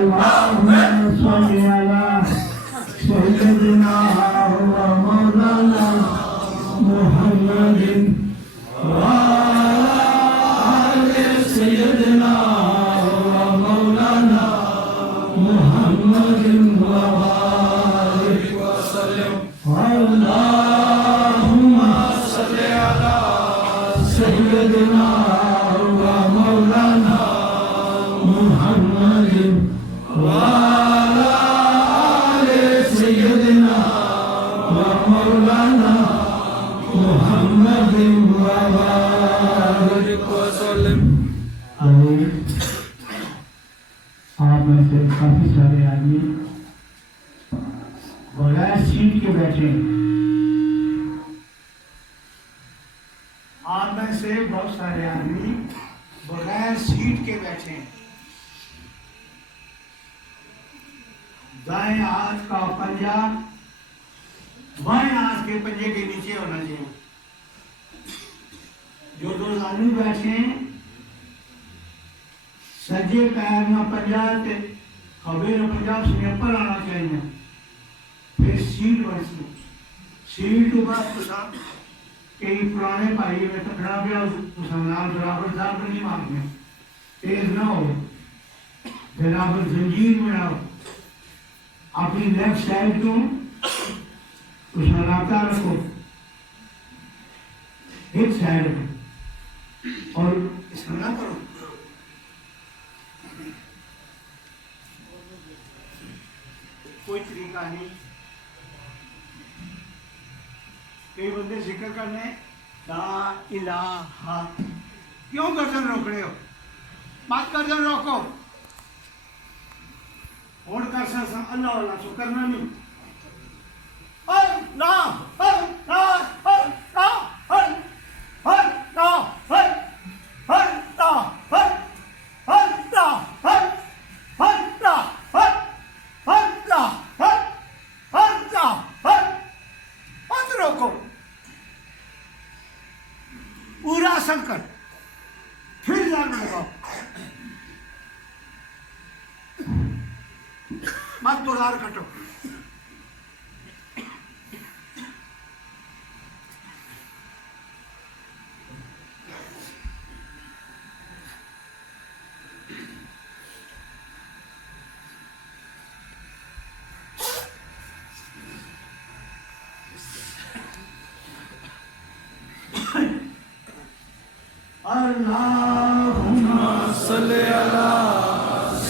اللهم صل على سيدنا ومولانا محمد وعلى آل سيدنا ومولانا محمد وبارك وسلم اللهم صل على سيدنا ومولانا محمد وعلى آل سيدنا ومولانا محمد وبارك وسلم. आप में से काफी सारे आदमी बगैर सीट के बैठे हैं. आप में से बहुत सारे आदमी बगैर सीट के बैठे हैं. दाएं हाथ का पंजा बाएं हाथ के पंजे के नीचे होना चाहिए. जो दो आदमी बैठे हैं सज्जे पैर में पंजा ते खबे में पंजा उसके ऊपर आना चाहिए. फिर सीट बनती. सीट ऊपर पसंद कई पुराने भाई में तो खड़ा गया उस नाम बराबर दाब नहीं मांगने तेज ना हो. बराबर जंजीर में आओ. अपनी लेफ्ट साइड को उसमें नाता रखो एक साइड में और इसमें ना करो. कोई तरीका नहीं. कई बंदे जिक्र करने ला इलाहा क्यों गर्दन रोक रहे हो. मत गर्दन रोको. और कर सकता अल्लाह अल्लाह तो करना नहीं. अल्लाह अल्लाह अल्लाह अल्लाह अल्लाह अल्लाह अल्लाह अल्लाह अल्लाह मत रोको. पूरा असर कर फिर जान लगाओ. मत बुगार कटो. अल्लाहुम्मा सल्ली अला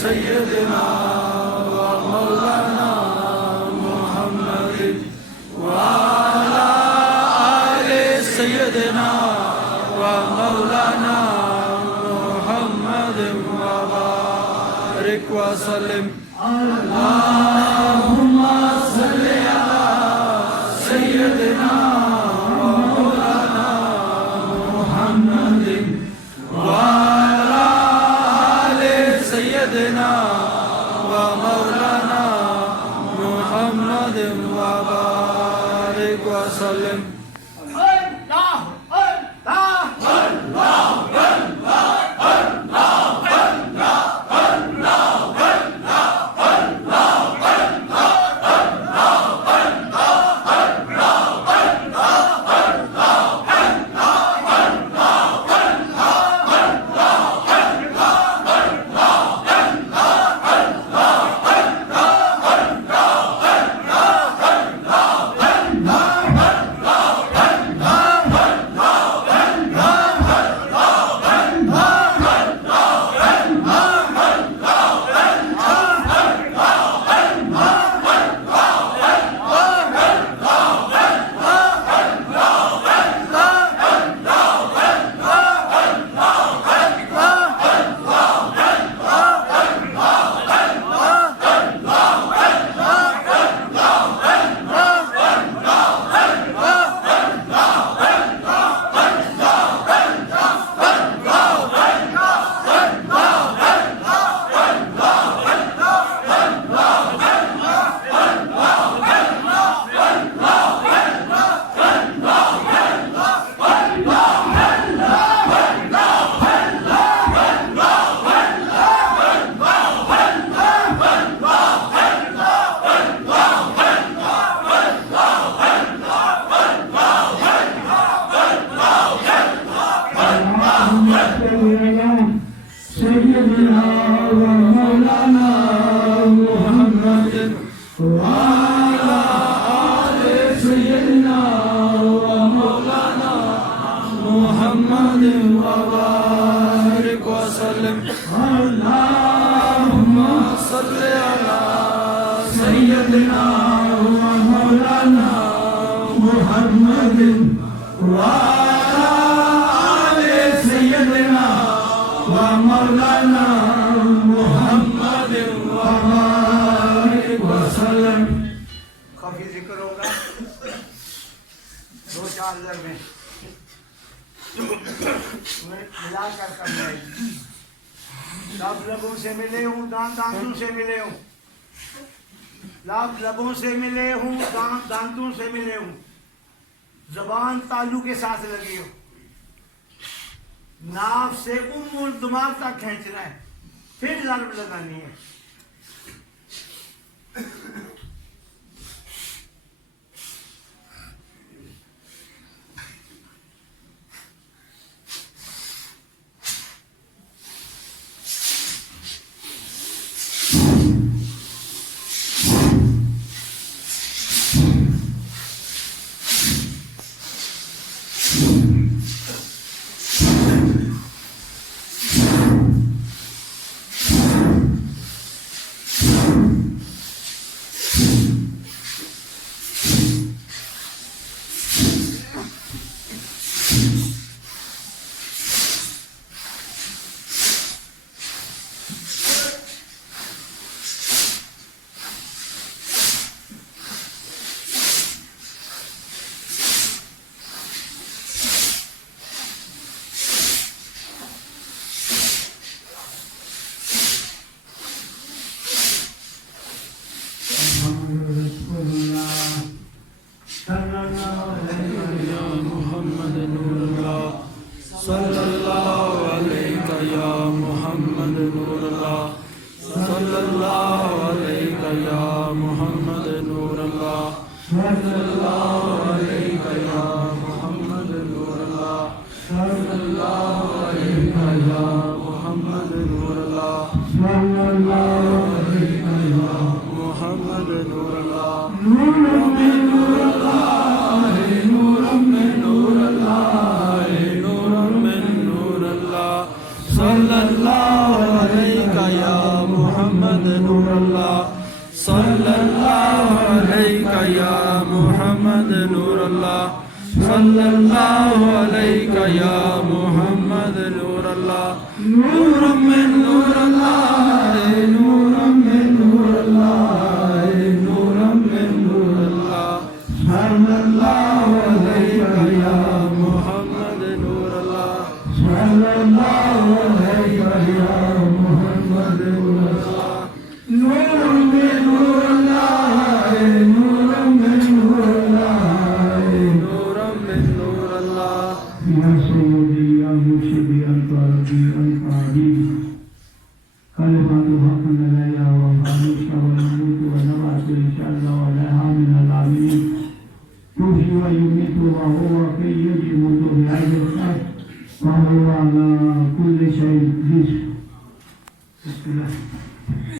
सय्यदिना سيدنا ومولانا محمد وبارك وسلم. اللهم صل على سيدنا ومولانا محمد وعلى آل سيدنا ومولانا محمد وبارك وسلم. صل على سيدنا ومولانا محمد وعلى آل سيدنا ومولانا محمد وبارك وسلم. کافی ذکر ہوگا 2-4 لفظ میں ملا کر کرنا ہے. لب لبوں سے ملے ہوں دانت دانتوں سے ملے ہوں. لب لبوں سے ملے ہوں دانت دانتوں سے ملے ہوں. زبان تالو کے ساتھ لگی ہو. ناف سے دماغ تک کھینچنا ہے پھر ضرب لگانی ہے.